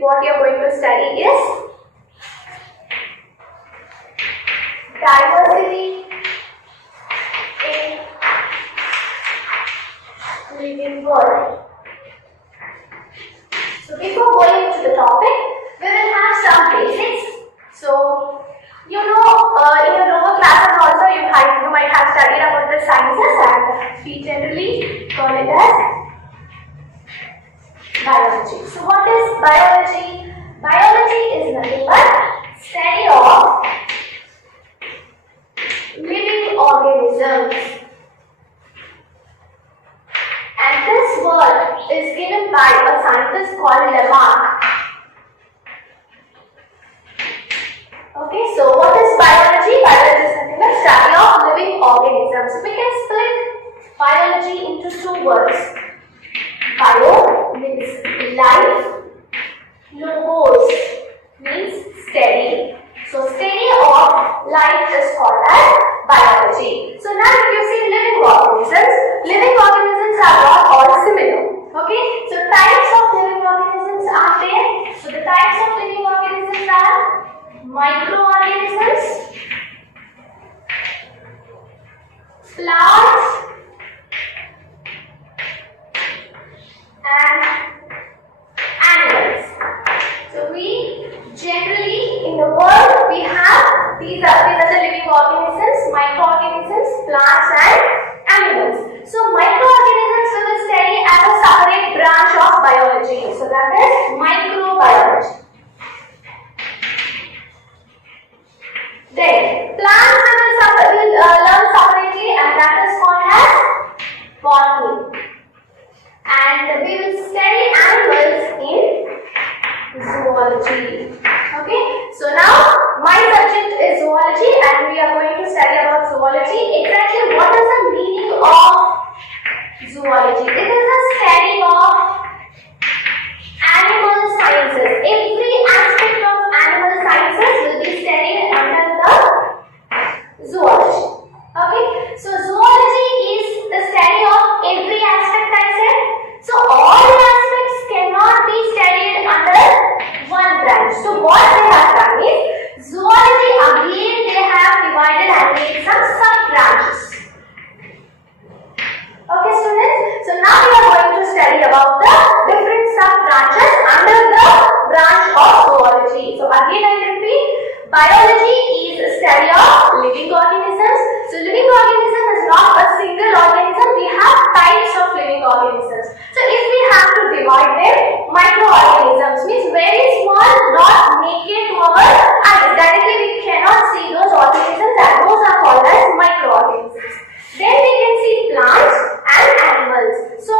what you are going to study is diversity in living world. So before going into the topic, we will have some basics. So you know, in your lower classes also you might have studied about the sciences, and we generally call it as biology. So what is biology? Biology is nothing but study of living organisms. And this word is given by a scientist called Lamarck. Okay, so what is biology? Biology is nothing but study of living organisms. We can split biology into two words. Bio means life, logos means study. So study of life is called as biology. So now if you see living organisms are not all similar. Okay, so types of living organisms are there. So the types of living organisms are microorganisms, plants, and animals. So we generally in the world we have these are the living organisms, microorganisms, plants and animals. So microorganisms we will study as a separate branch of biology. So that is microbiology. Then plants we will learn separately, and that is called as botany. And we will study animals in zoology. Okay, so now my subject is zoology and we are going to study about zoology. Exactly what is the meaning of zoology? It is a study of animal sciences. Every aspect of animal sciences will be studied under the zoology. Okay, so zoology is the study of every aspect I said. So all the aspects cannot be studied under one branch. So what they have done is zoology again they have divided and made some sub-branches. Okay students, so now we are going to study about the different sub-branches under the branch of zoology. So again I repeat, biology is a study of living organisms. So living organism is not a single organism, we have types of living organisms. So if we have to divide them, microorganisms means very small, not naked to our eyes. Directly we cannot see those organisms, and those are called as microorganisms. Then we can see plants and animals. So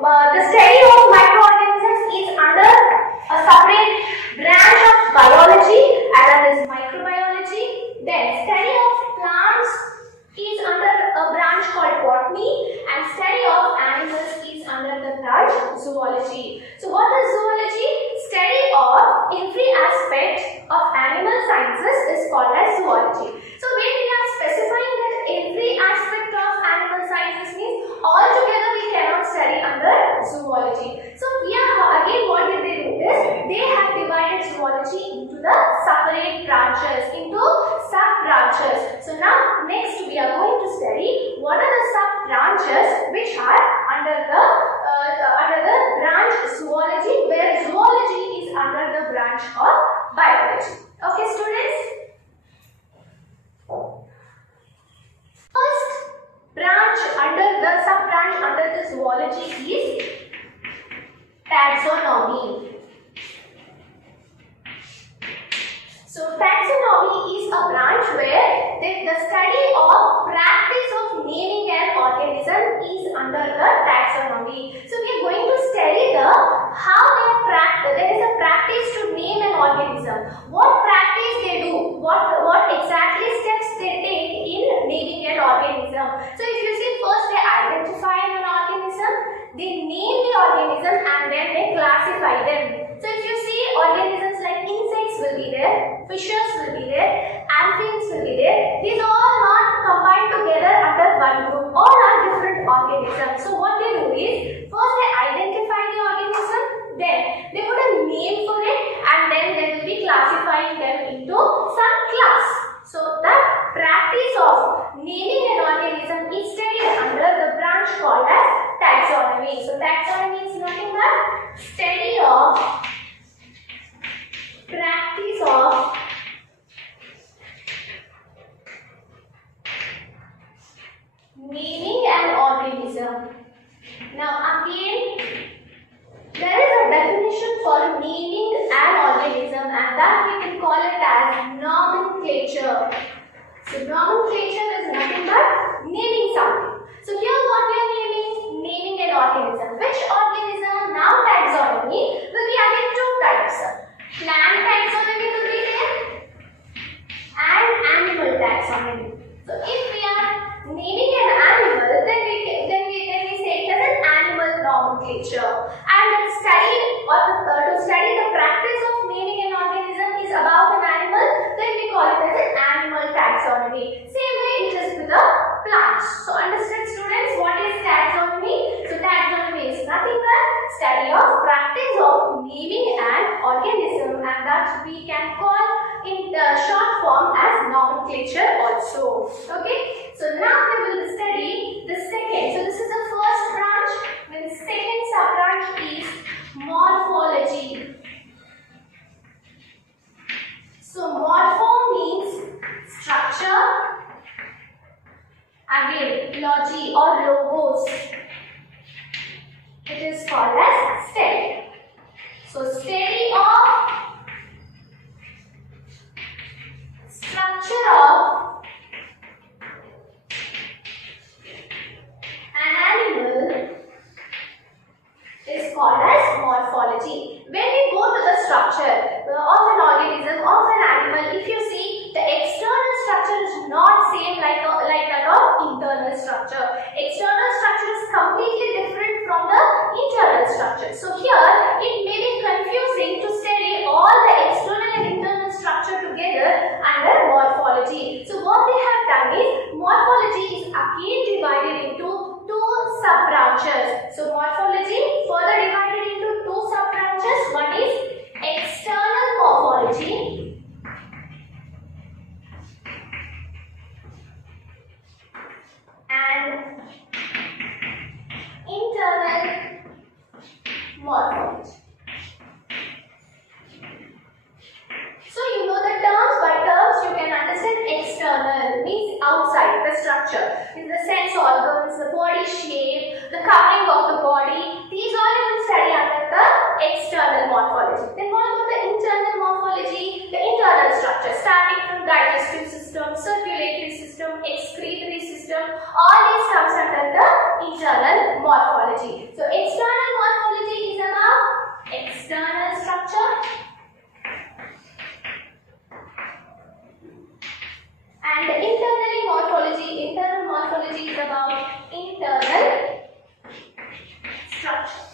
the study of microorganisms is under a separate branch of biology, and that is microbiology. Then study of plants is under a branch called botany, and study of animals is under the branch zoology. So what is zoology? Study of every aspect of animal sciences is called as zoology. So when we are specifying that every aspect of animal sciences means altogether we cannot study under zoology. So we are again, what did they do is they have divided zoology into the separate branches, into sub-branches. So now next we are going to study what are the sub-branches which are under the branch zoology, where zoology is under the branch of biology. Okay students? First branch under the sub-branch under the zoology is taxonomy. So taxonomy is a branch where the study of practice of naming an organism is under the taxonomy. So we are going to study the how there is a practice to name an organism. What practice they do? What exactly steps they take in naming an organism? So if you see, first they identify an organism, they name the organism, and then they classify them. So if you see, organisms like insects will be there, fishes will be there, amphibians will be there. These are all not combined together under one group. All are different organisms. So what they do is, first they identify the organism, then they put a name name for it, and then they will be classifying them into some class. So the practice of naming an organism is studied under the branch called as taxonomy. So taxonomy is nothing but study of practice of naming an organism. Now again, there is a definition for naming an organism, and that we can call it as nomenclature. So nomenclature is nothing but naming something. So here what we are naming an organism. Which organism? Now taxonomy will be again two types. Plant taxonomy will be there and animal taxonomy. So if we are naming an animal, then we say it as an animal nomenclature. And to study the practice of naming an organism is about an animal, then we call it as an animal taxonomy. Same way it is with the plants. So understood students, what is taxonomy? So taxonomy is nothing but study of practice of naming an organism, and that we can call in the short form as nomenclature also. Okay, so now we will study the second. So this is the first branch. Then the second sub branch is morphology. So morpho means structure, again logy or logos, it is called as study. So study of structure of an animal is called as morphology. When we go to the structure of an organism, of an animal, if you see, the external structure is not same like that of internal structure. External structure is completely different from the internal structure. So here it may be confusing to study all the external and internal structure together under morphology. So what they have done is, morphology is again divided into two sub branches. So morphology further divided into two sub branches. One is external morphology and internal morphology. So you know the terms. By terms you can understand. External means outside the structure, in the sense organs, the body shape, the covering of the body. These all you will study under the external morphology. Then what about the internal morphology? The internal structure, starting from digestive system, circulatory system, excretory system, all these comes under the internal morphology. So external morphology is about external structure, and internal morphology is about internal structure.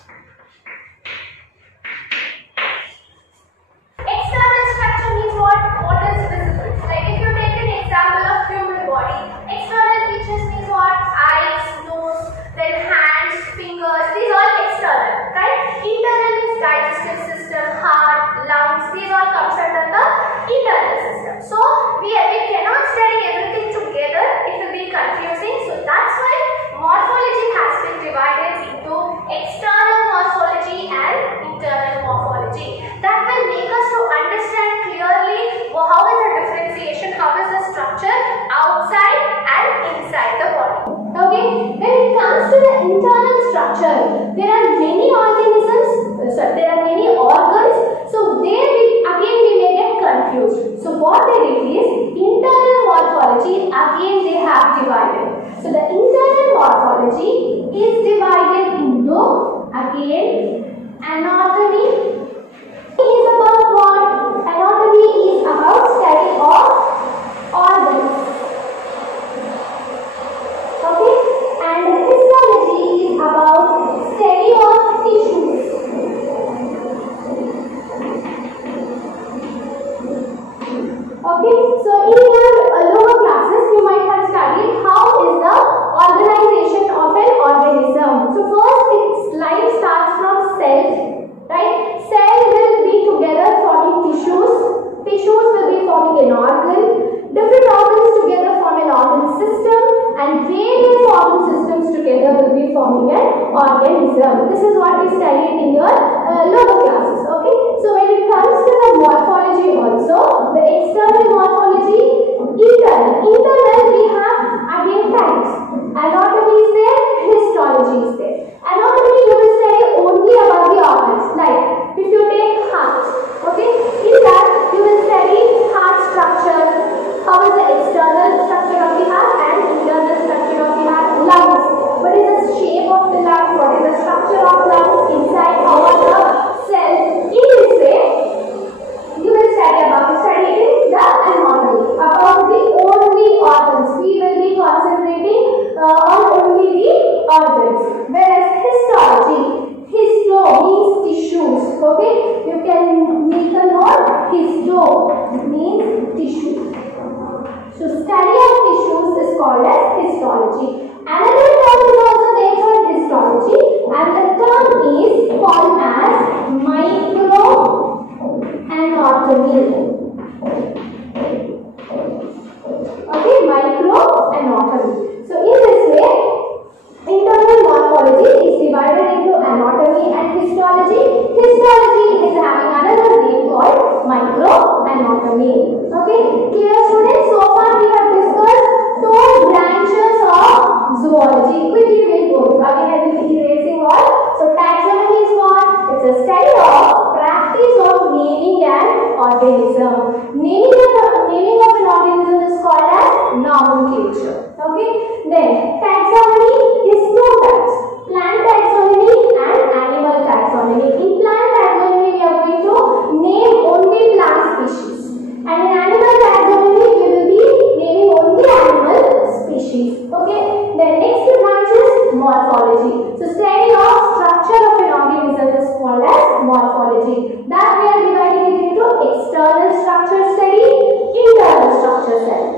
External structure means what? What is visible. Like if you take an example of human body, external features means what? Eyes, nose, then hands, fingers. These all external, right? Internal means digestive system, heart, lungs. These all comes under the internal system. So we cannot study everything together. It will be confusing. So that's why morphology has been divided into external morphology and internal morphology. That will make us to understand clearly how is the differentiation, how is the structure outside and inside the body. Okay, when it comes to the internal structure, there are many organisms, there are many organs, so there we may get confused. So what they did is, internal morphology again they have divided. So the internal morphology is divided into again anatomy. Is about what? Anatomy is about study of organs. Okay, and histology is about study of tissues. Zo means tissue. So study of tissues is called as histology. Another term is also there for histology, and the term is called as microanatomy. Okay, microanatomy. So in this way, internal morphology is divided into anatomy and histology. Histology is having another name called microanatomy. Okay, clear students? So far we have discussed two branches of zoology. Quickly we'll go through. Again I will be erasing all. So taxonomy is what? It's a study of practice of naming an organism. Naming of an organism is called as nomenclature. Okay. Then taxonomy is two types: plant taxonomy and animal taxonomy. In plant taxonomy we are going to name only plant species, and in animal taxonomy we will be naming only animal species. Okay. Then next branch is morphology. So study of structure of an organism is called as morphology. That we are dividing it into external structure study, internal structure study.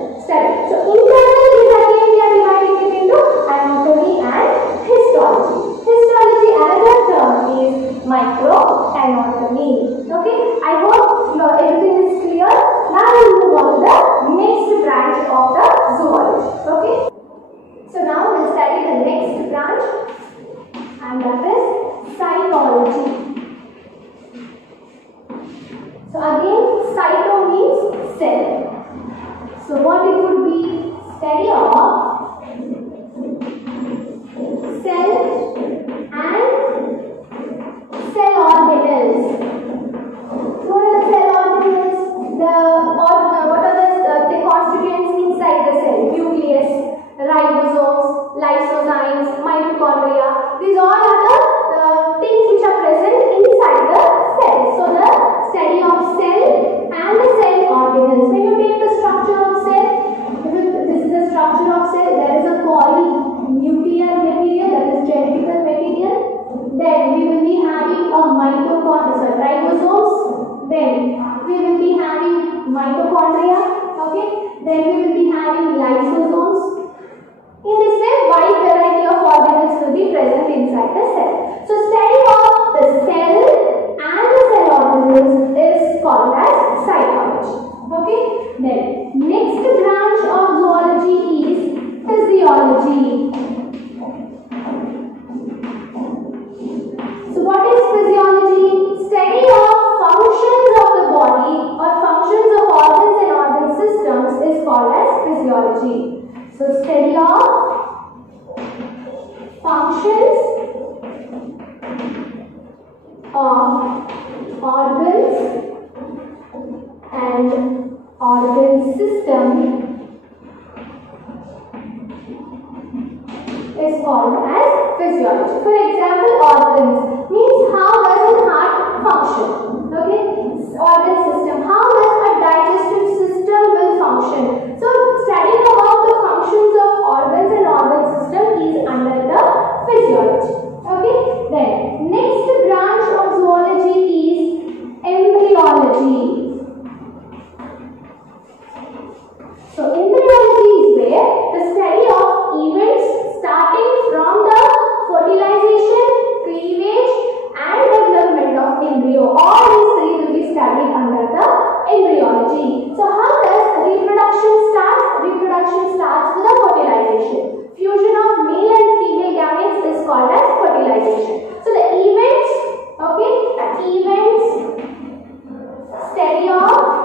So internal is again we are dividing it into anatomy and histology. Histology, another term is microanatomy. Okay, I hope everything is clear. Now we will move on to the next branch of the zoology. Okay, so now we will study the next branch, and that is cytology. So again, cyto means cell. So what it would be? Study of cell and cell organelles. What are the cell organelles? What are the constituents inside the cell? Nucleus, ribosomes, lysozymes, mitochondria. These all are the things which are present inside the cell. So the study of cell and the cell organelles. When you take the structure of cell, this is the structure of cell. There is a coil, nuclear material, that is genetical material. Then we will be having a ribosomes. Then we will be having mitochondria. Okay. Then we will be having lysosomes. In this way, wide variety of organelles will be present inside the cell. So study of the cell and the cell organelles is called as cytology. Okay. Then next branch of zoology is physiology. So what is physiology? Study of functions of the body or functions of organs and organ systems is called as physiology. So study of functions of organs and organ system is called as physiology. For example, organs means how does a heart function? Okay, organ system, how does a digestive system will function? So studying about the functions of organs and organ system is under the physiology. Okay, then next branch of zoology is embryology. So embryology is where the study of events starting from the fertilization, cleavage and development of embryo. All these three will be studied under the embryology. So how does reproduction start? Reproduction starts with the fertilization. Fusion of male and female gametes is called as fertilization. So the events, okay, study of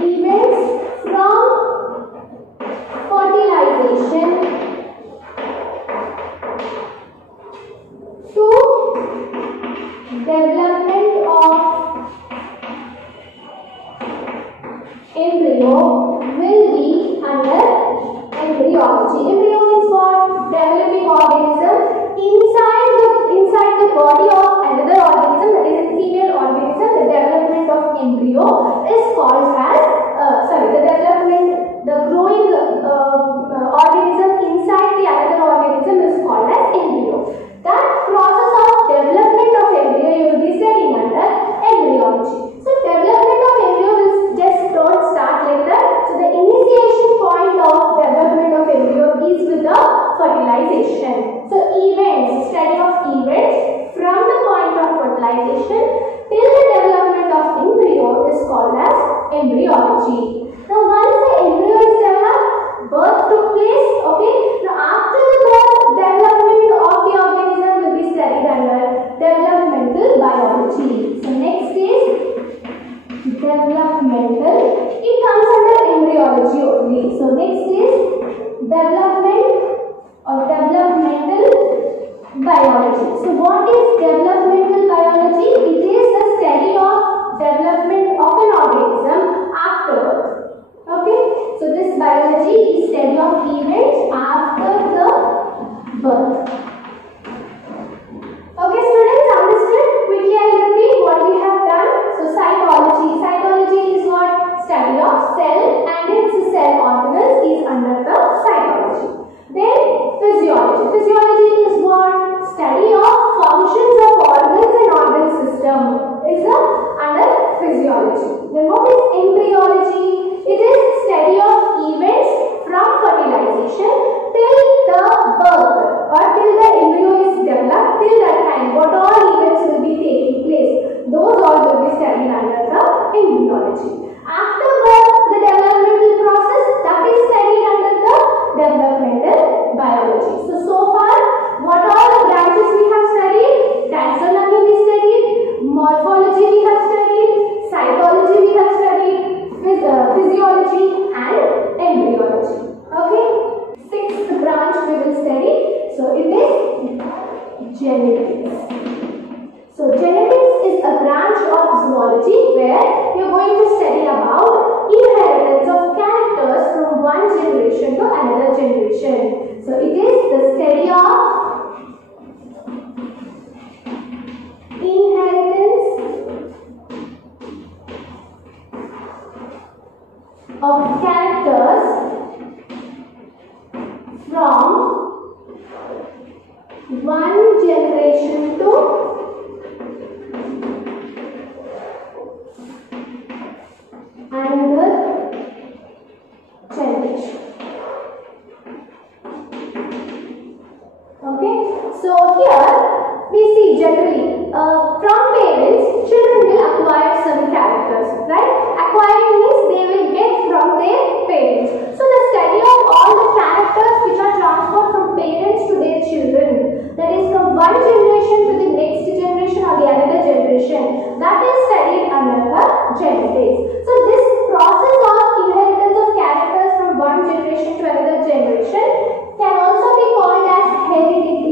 events from fertilization to development of embryo will be under embryology. Embryo means what? Developing organism inside the body of another organism, that is a female organism. The development of embryo is called as the growing organism inside the another organism is called as embryo. That process of development of embryo developmental. It comes under embryology only. So next is development or developmental biology. So what is developmental biology? It is the study of development of an organism after birth. Okay, so this biology is study of events after the birth. Okay, students, understood? Quickly I will repeat what we have done. So cytology. Cytology is what? Study of cell and its cell organelles is under the cytology. Then physiology. Physiology is what? Study of functions of organs and organ system is under physiology. Then what is embryology? It is study of events from fertilization till the birth or till the embryo is developed. Till that time, what all events will be taking place? Those all will be studied under the embryology. After birth, the developmental process that is studied under the developmental biology. So far, what all the branches we have studied? Taxonomy we studied, morphology we have studied, cytology we have studied, physiology and embryology. Okay. Sixth branch we will study. So it is genetics. So genetics is a branch of zoology where you are going to study about inheritance of characters from one generation to another generation. So it is the study of inheritance of characters from one generation to another generation. Okay, so here we see generally from parents, children will acquire some characters, right? Acquiring means they will get from their parents. So the study of all the characters which are transferred from parents to their children, that is from one generation to the next generation or the another generation, that is studied under the genetics. So this process of inheritance of characters from one generation to another generation can also be called as heredity.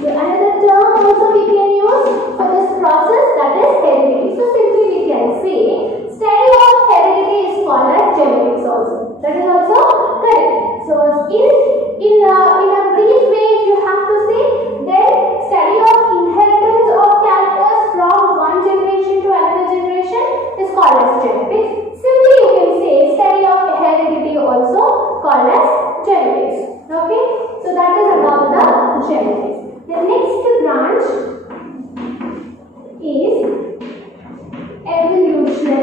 So another term also we can use for this process, that is heredity. So simply we can say study of heredity is called as genetics also. That is also correct. So in a brief way, if you have to say, then study of inheritance of characters from one generation to another generation is called as genetics. Simply you can say study of heredity also called as genetics. Okay, so that is about the genetics. The next branch is evolutionary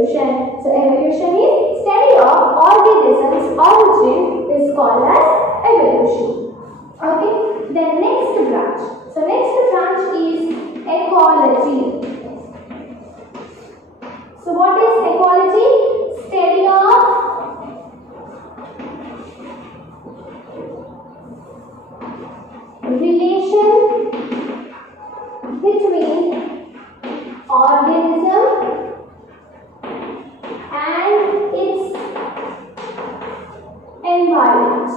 evolution. So evolution is study of organisms' origin is called as evolution. Okay. Then next branch. So next branch is ecology. So what is ecology? Study of relation between organism and its environment.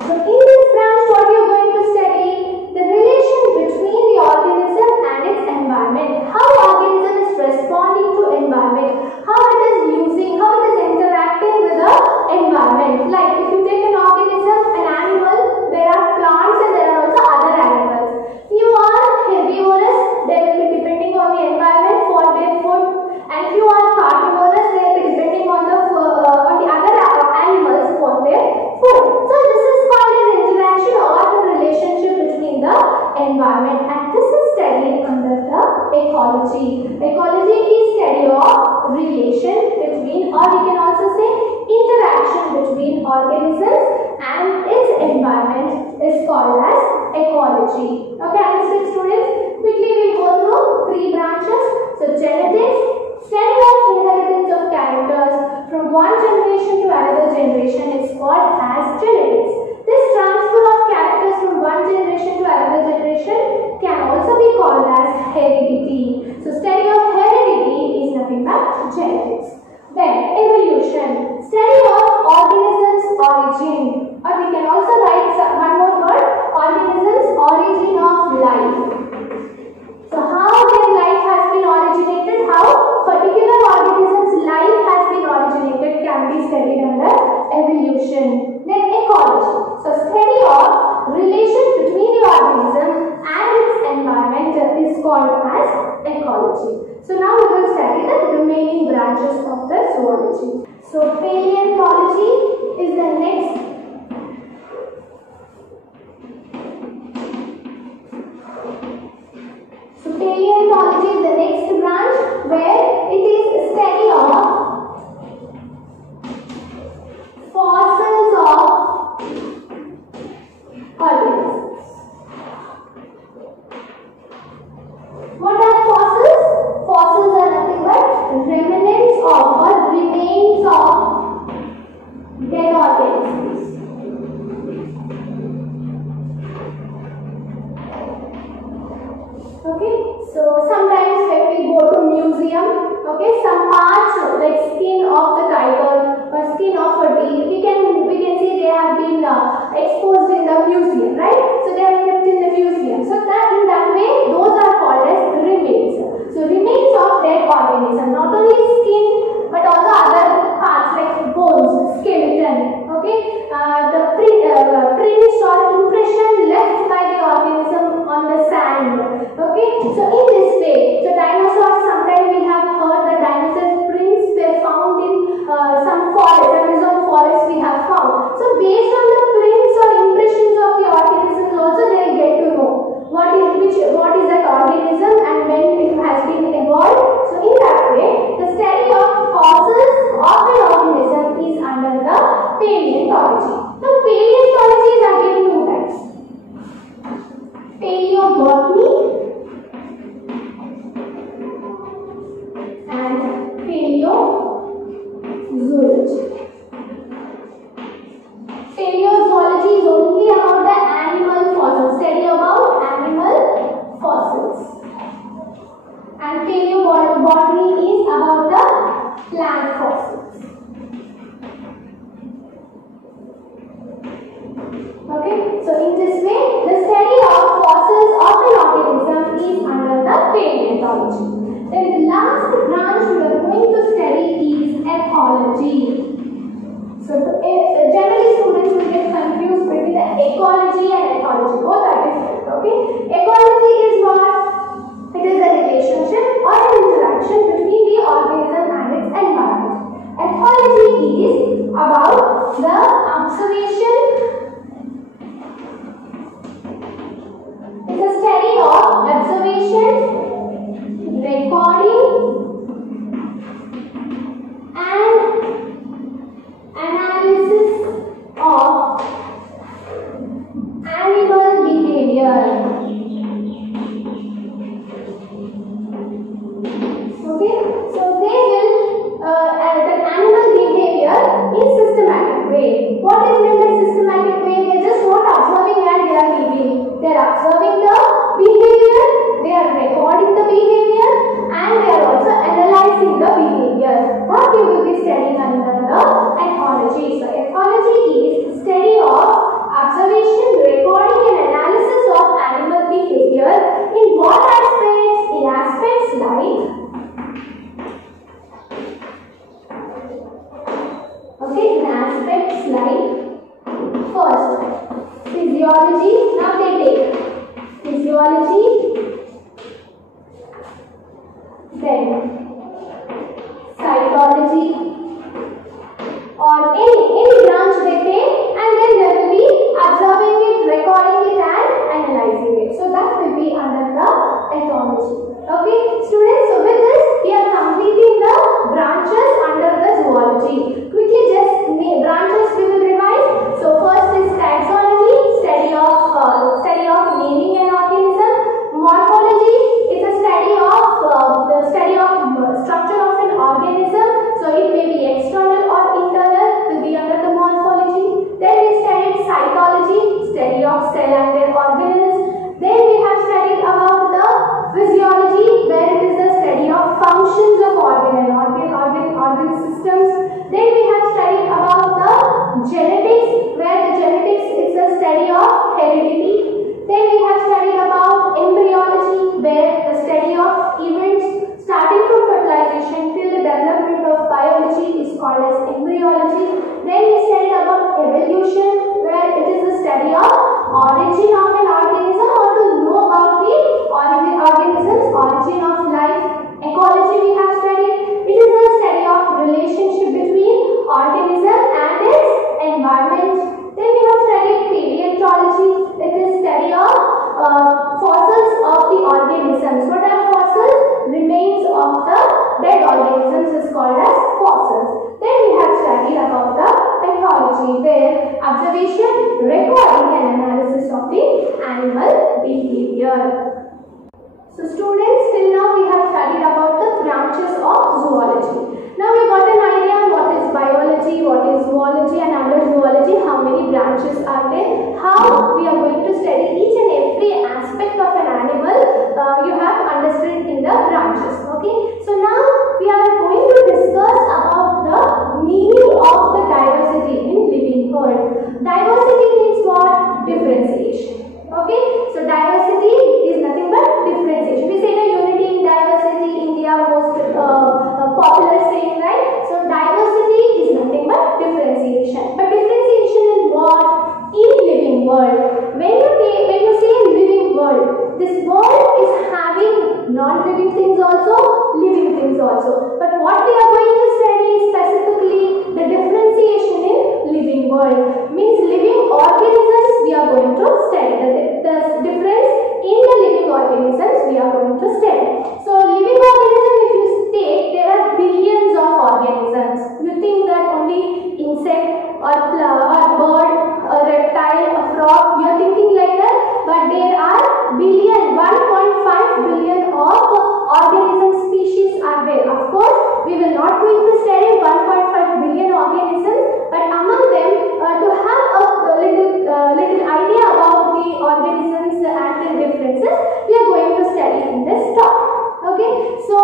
So in this branch, what you are going to study? The relation between the organism and its environment. How organism is responding to environment. How it is using, how it is interacting with the environment. Like if you take an organism, an animal, there are plants and there are also other animals. Few are herbivorous, they will be depending on the environment for their food, and few are carnivorous, they will be depending on the other animals for their food. So this is called an interaction or the relationship between the environment, and this is studied under the ecology. Ecology is study of relation between, or we can also say interaction between organisms and its environment is called as ecology. Okay, understood students? Quickly we will go through three branches. So genetics, study of inheritance of characters from one generation to another generation is called as genetics. This transfer of characters from one generation to another generation can also be called as heredity. So study of heredity is nothing but genetics. Then evolution, study of organisms' origin, or we can also write one more word, organisms' origin of life. So how their life has been originated, how particular organisms' life has been originated can be studied under evolution. Then ecology, so study of relation between the organism and its environment is called as ecology. So now we will study the remaining branches of the zoology. So paleontology is the next. So paleontology is the next branch where it is study of fossils of organisms. What are fossils? Fossils are nothing but remnants of or remains of dead organisms. Okay, so sometimes when we go to museum, okay, some parts like skin of the tiger or skin of a deer, we can see they have been exposed in the museum, right? So they are kept in the museum. So that in that way, those are called as remains. So remains of dead organism, not only skin but also other parts like bones, skeleton. Okay, the prints or impression left by the organism on the sand. Okay, so in this way, so dinosaurs, sometimes we have heard that dinosaur prints were found in some forest, Amazon forest we have found. So based on the prints or impressions of the organisms also they will get to know what is that organism and when it has been evolved. So in that way, the study of fossils of an organism is under the paleontology. Now paleontology is again two types. Paleobotany and paleozoology. Paleozoology is only about the animal fossils, study about animal fossils. And paleobotany is about the plant fossils. Okay, so in this way, the study of fossils of an organism is under the paleontology. Then the last branch we are going to study is ecology. So generally students will get confused between the ecology and ecology. Both are different. Okay, ecology is what? It is a relationship or an interaction between the organism and its environment. Ecology is about the observation. It's a study of observation then cytology, or any branch they take, and then they will be observing it, recording it and analyzing it. So that will be under the ethology. Okay students, so with this we are completing the branches under the zoology. Quickly just branches we will revise. So first is taxonomy, study of naming an organism. Morphology is a study of structure of an organism. So it may be external or internal, will be under the morphology. Then we studied cytology, study of cell and their organelles. Then we have studied about the physiology, where it is the study of functions of organ systems. Then we have studied about the genetics, where the genetics is the study of heredity. Then we have studied about embryology, where the study of events starting from fertilization till the development of biology is called as embryology. Then we studied about evolution, where it is the study of origin of an organism, or to know about the organism's origin of life. Ecology we have studied, it is the study of relationship between organism and its environment. Then we have studied paleontology, it is study of fossils of the organisms. What are fossils? Remains of the dead organisms is called as fossils. Then we have studied about the ethology, where observation, recording and analysis of the animal behavior. So students, till now we have studied about the branches of zoology. Now we got an idea what is biology, what is zoology, and under zoology how many branches are there, how we are going to study each and every aspect of an animal. You have understood in the branches. Okay. So now we are going to discuss about the meaning of the diversity in living world. Diversity means what? Differentiation. Okay, so diversity is nothing but differentiation. We say the unity in diversity, India most popular saying, right? So diversity is nothing but differentiation. But differentiation in what? In living world. When you say living world, this world is having non-living things also, living things also. But what we are going to study is specifically the differentiation in living world. Means living organisms we are going to study. The difference in the living organisms we are going to study. So living organism, if you take, there are billions of organisms. You think that only insect or bird, a reptile, a frog, you are thinking like that, but there are 1.5 billion of organism species are there. Of course, we will not going to study 1.5 billion organisms, but among them, to have a little idea about the organisms and their differences, we are going to study in this topic. Okay, so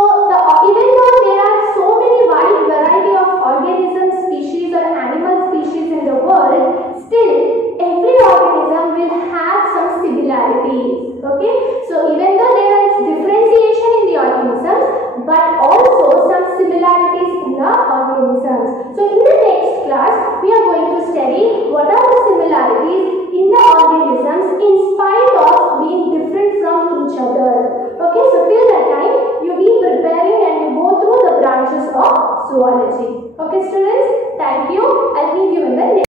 even though there are so many wide variety of organism species or animal species in the world, still every organism will have some similarities. Okay, so even though there is differentiation in the organisms, but also some similarities in the organisms. So in the next class, we are going to study what are the similarities in the organisms in spite of being different from each other. Okay, so till that time, you be preparing and you go through the branches of zoology. Okay students, thank you. I'll meet you in the next